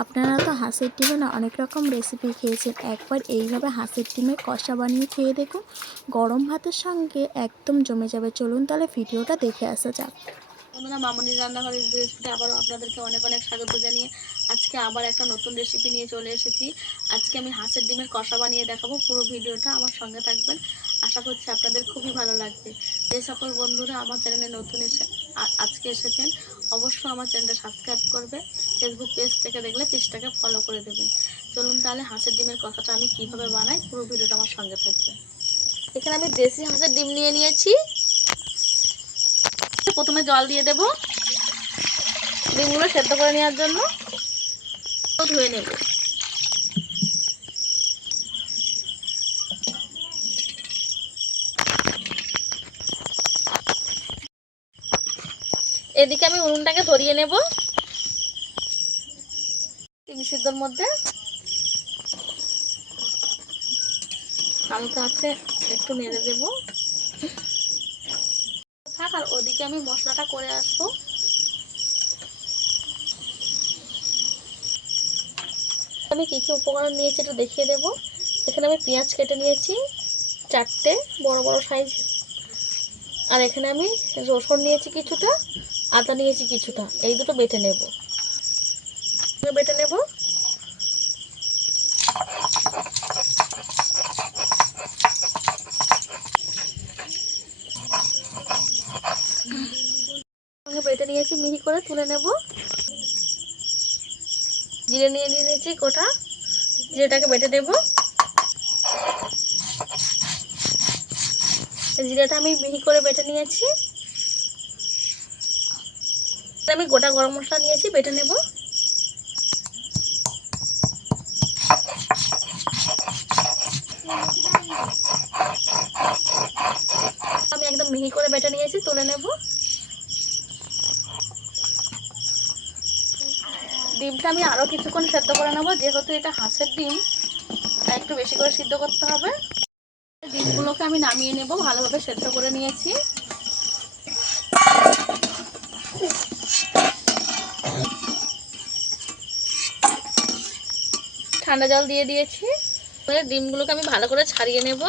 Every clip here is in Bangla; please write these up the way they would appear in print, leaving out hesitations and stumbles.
আপনারা তো হাঁসের ডিমে না অনেক রকম রেসিপি খেয়েছেন, একবার এইভাবে হাঁসের ডিমের কষা বানিয়ে খেয়ে দেখুন, গরম ভাতের সঙ্গে একদম জমে যাবে। চলুন তাহলে ভিডিওটা দেখে আসা যাক। বন্ধুরা, মামনির রান্নাঘরের রেসিপিতে আবারও আপনাদেরকে অনেক অনেক স্বাগত জানিয়ে আজকে আবার একটা নতুন রেসিপি নিয়ে চলে এসেছি। আজকে আমি হাঁসের ডিমের কষা বানিয়ে দেখাবো। পুরো ভিডিওটা আমার সঙ্গে থাকবেন, আশা করছি আপনাদের খুবই ভালো লাগবে। যে সকল বন্ধুরা আমার চ্যানেলে নতুন আজকে এসেছেন, অবশ্যই আমার চ্যানেলটা সাবস্ক্রাইব করবে। ফেসবুক পেজ থেকে দেখলে পেজটাকে ফলো করে দেবেন। চলুন তাহলে হাঁসের ডিমের কষাটা আমি কিভাবে বানাই, পুরো ভিডিওটা আমার সঙ্গে থাকবে। এখানে আমি দেশি হাঁসের ডিম নিয়ে নিয়েছি। প্রথমে জল দিয়ে দেব ডিমগুলো সেদ্ধ করে নেওয়ার জন্য। ধুয়ে নেব। এদিকে আমি উনুনটাকে ধরিয়ে নেব। ডিম সিদ্ধর মধ্যে হালকা আছে একটু নেড়ে দেব। থাক, আর ওদিকে আমি মশলাটা করে আসবো। আমি কি কি উপকরণ নিয়েছি একটু দেখিয়ে দেব। এখানে আমি পেঁয়াজ কেটে নিয়েছি 4টে বড় বড় সাইজ, আর এখানে আমি রসুন নিয়েছি কিছুটা, আদা নিয়েছি কিছুটা। এই দুটো বেটে নেব। বেটে নিয়েছি, মিহি করে তুলে নেব। জিরে নিয়ে নিয়েছি গোটা, জিরেটাকে বেটে নেব। জিরাটা আমি মিহি করে বেটে নিয়েছি। আমি গোটা গরম মশলা নিয়েছি, বেটে নেব। আমি একদম মিহি করে বেটে নিয়েছি, তুলে নেব। ডিমটা আমি আরো কিছুক্ষণ সেদ্ধ করে নেব, যেহেতু এটা হাঁসের ডিম তাই একটু বেশি করে সিদ্ধ করতে হবে। ডিমগুলোকে আমি নামিয়ে নেব, ভালোভাবে সেদ্ধ করে নিয়েছি। ঠান্ডা জল দিয়ে দিয়েছি। ডিমগুলোকে আমি ভালো করে ছাড়িয়ে নেব।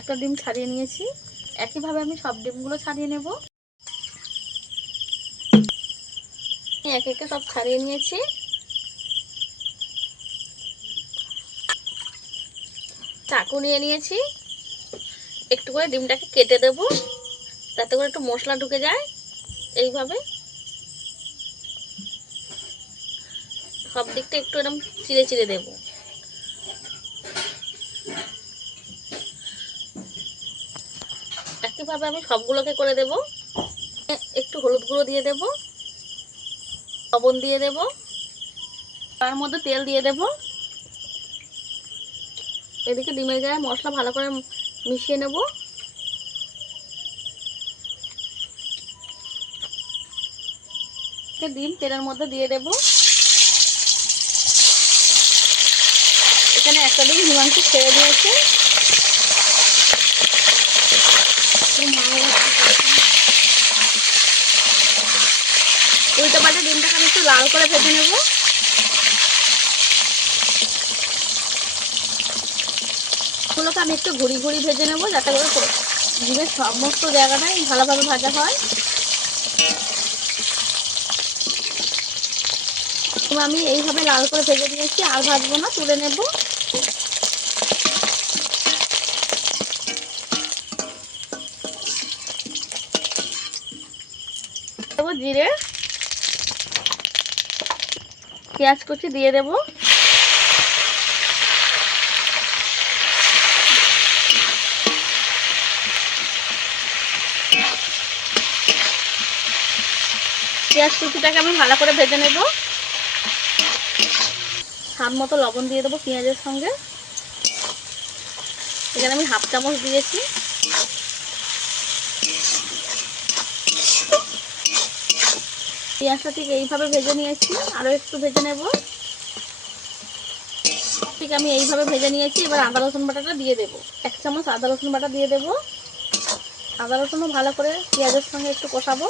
একটা ডিম ছাড়িয়ে নিয়েছি, একইভাবে আমি সব ডিমগুলো ছাড়িয়ে নেব। একে একে সব ছাড়িয়ে নিয়েছি। চাকু নিয়ে নিয়েছি, একটু করে ডিমটাকে কেটে দেব যাতে করে একটু মশলা ঢুকে যায়। এইভাবে সব দিকটা একটু এরকম চিড়ে চিড়ে দেব। একইভাবে আমি সবগুলোকে করে দেব। একটু হলুদ গুঁড়ো দিয়ে দেব, লবণ দিয়ে দেব, তার মধ্যে তেল দিয়ে দেব। এদিকে ডিমের গায়ে মশলা ভালো করে মিশিয়ে নেব। ডিম তেলের মধ্যে দিয়ে দেব। এখানে একটা ডিম হিমাংশু ছেড়ে দিয়েছে। উল্টো পাল্টে ডিমটাকে আমি একটু লাল করে ভেজে নেব। এগুলোকে আমি একটু ঘুরি ঘুরি ভেজে নেব যাতে করে ডিমের সমস্ত জায়গাটাই ভালোভাবে ভাজা হয়। আমি এইভাবে লাল করে ভেজে নিয়েছি, আর ভাজবো না, তুলে নেব। জিরে, পেঁয়াজ কুচি দিয়ে দেব। পেঁয়াজ কুচিটাকে আমি ভালো করে ভেজে নেব। স্বাদ মতো লবণ দিয়ে দেবো পেঁয়াজের সঙ্গে। এখানে আমি হাফ চামচ দিয়েছি। পেঁয়াজটা ঠিক এইভাবে ভেজে নিয়েছি, আরও একটু ভেজে নেব। ঠিক আমি এইভাবে ভেজে নিয়েছি। এবার আদা রসুন বাটাটা দিয়ে দেবো। 1 চামচ আদা রসুন বাটা দিয়ে দেবো। আদা রসুনও ভালো করে পেঁয়াজের সঙ্গে একটু কষাবো।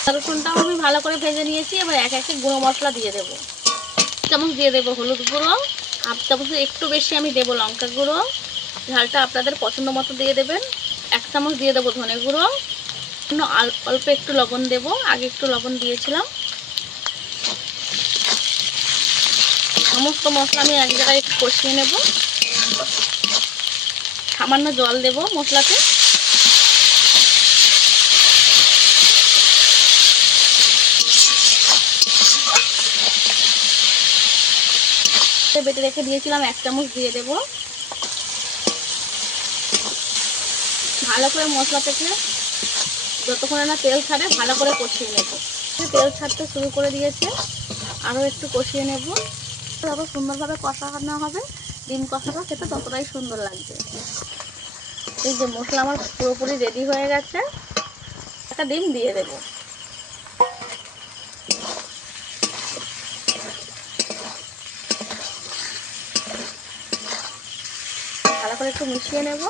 আদা রসুনটাও আমি ভালো করে ভেজে নিয়েছি। এবার এক একে গুঁড়ো মশলা দিয়ে দেবো। 1 চামচ দিয়ে দেবো হলুদ গুঁড়ো, 1/2 চামচের একটু বেশি আমি দেবো লঙ্কা গুঁড়ো, ঝালটা আপনাদের পছন্দ মতো দিয়ে দেবেন। 1 চামচ দিয়ে দেবো ধনে গুঁড়ো, অল্প একটু লবণ দেবো, আগে একটু লবণ দিয়েছিলাম। সমস্ত মশলা আমি এক জায়গায় একটু কষিয়ে নেব। সামান্য জল দেব মশলাতে। বেটে রেখে দিয়েছিলাম 1 চামচ দিয়ে দেব। ভালো করে মশলা থেকে যতক্ষণে না তেল ছাড়ে ভালো করে কষিয়ে নেব। তেল ছাড়তে শুরু করে দিয়েছে, আরও একটু কষিয়ে নেব। যত সুন্দরভাবে কষানো হবে ডিম কষাটা খেতে ততটাই সুন্দর লাগবে। এই যে মশলা আমার পুরোপুরি রেডি হয়ে গেছে, একটা ডিম দিয়ে দেব। ভালো করে একটু মিশিয়ে নেব।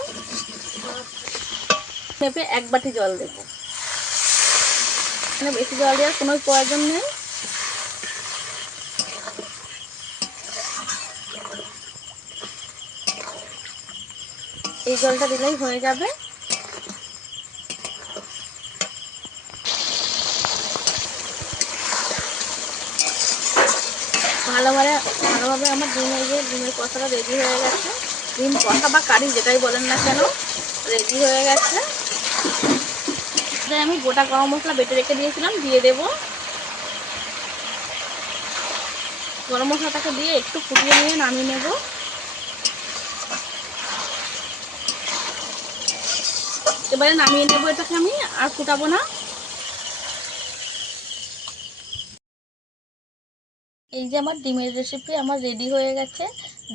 মেপে 1 বাটি জল দেব। এখানে বেশি জল দেওয়ার কোনো প্রয়োজন নেই। এই জলটা দিলেই হয়ে যাবে। ভালোভাবে আমার ডিমের কষাটা রেডি হয়ে গেছে। ডিম কষা বা কারি যেটাই বলেন না কেন রেডি হয়ে গেছে। আমি গোটা গরম মশলা বেটে রেখে দিয়েছিলাম দিয়ে দেব। গরম মশলাটাকে দিয়ে একটু ফুটিয়ে নিয়ে নামিয়ে নেব। এবারে নামিয়ে নেব এটাকে, আমি আর ফুটাবো না। এই যে আমার ডিমের রেসিপি আমার রেডি হয়ে গেছে।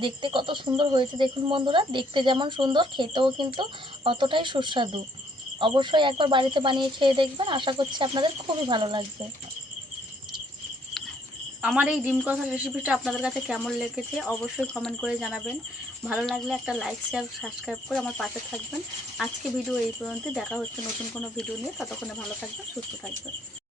দেখতে কত সুন্দর হয়েছে দেখুন বন্ধুরা। দেখতে যেমন সুন্দর, খেতেও কিন্তু অতটাই সুস্বাদু। অবশ্যই একবার বাড়িতে বানিয়ে খেয়ে দেখবেন, আশা করছি আপনাদের খুবই ভালো লাগবে। আমার এই ডিম কষার রেসিপিটা আপনাদের কাছে কেমন লেগেছে অবশ্যই কমেন্ট করে জানাবেন। ভালো লাগলে একটা লাইক শেয়ার সাবস্ক্রাইব করে আমার পাশে থাকবেন। আজকে ভিডিও এই পর্যন্ত। দেখা হচ্ছে নতুন কোনো ভিডিও নিয়ে। ততক্ষণে ভালো থাকবেন, সুস্থ থাকবেন।